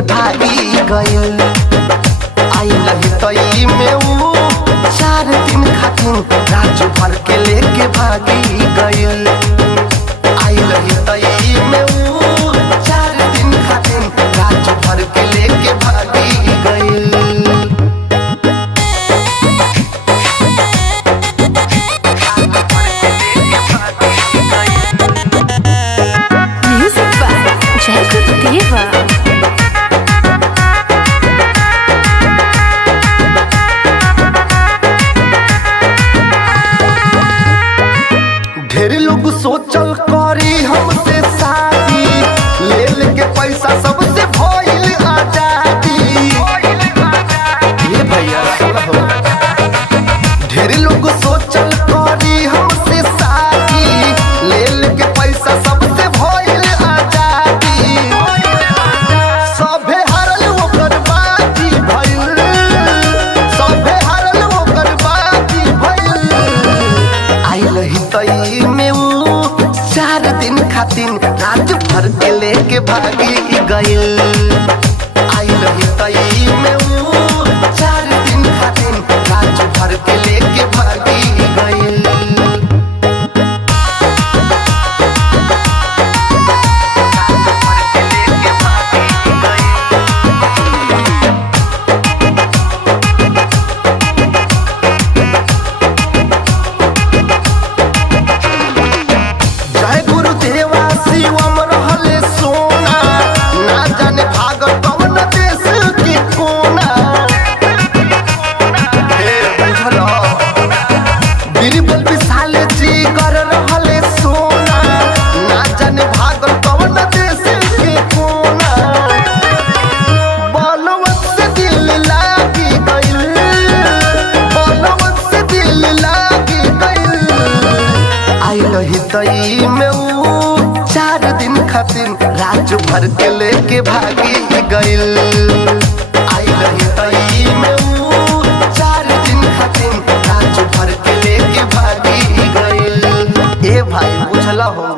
लेके भागी गइल। आइल तई में ऊ 4 दिन खातिर राजू भर के लेके भागी गइल। आइल तई में ऊ 4 दिन खातिर राजू भर के लेके भागी गइल। Music by Jacob Deva. ढेर लोग सोचल करी हमसे शादी, ले लेके पैसा सबसे भइल आजादी। ये भैया हो। ढेर लोग सोचल करी हमसे शादी, ले लेके पैसा सबसे भइल आजादी। सभे हारल ओकर बाजी भइल, सभे हारल ओकर बाजी भइल। आइल तई में ऊ 4 दिन खातिर राजू भर के लेके भागी गइल। आइल तई में ऊ 4 दिन खातिर राजू भर के लेके भागी गइल। जय गुरुदेवा शिवम रहले सोना, ना जाने भागल कौन देश के कोना। हे बुझल बीरबल विशाल जिगर रहले सोना, ना जाने भागल कौन देश के कोना। बलवत से दिल लागी गइल, बलवत से दिल लागी गइल। आइल तई में ऊ 4 दिन खातिर राजू भर के लेके भागी गइल। आइल तई में ऊ 4 दिन खातिर राजू भर के लेके भागी गइल। ए भाई बुझला हो।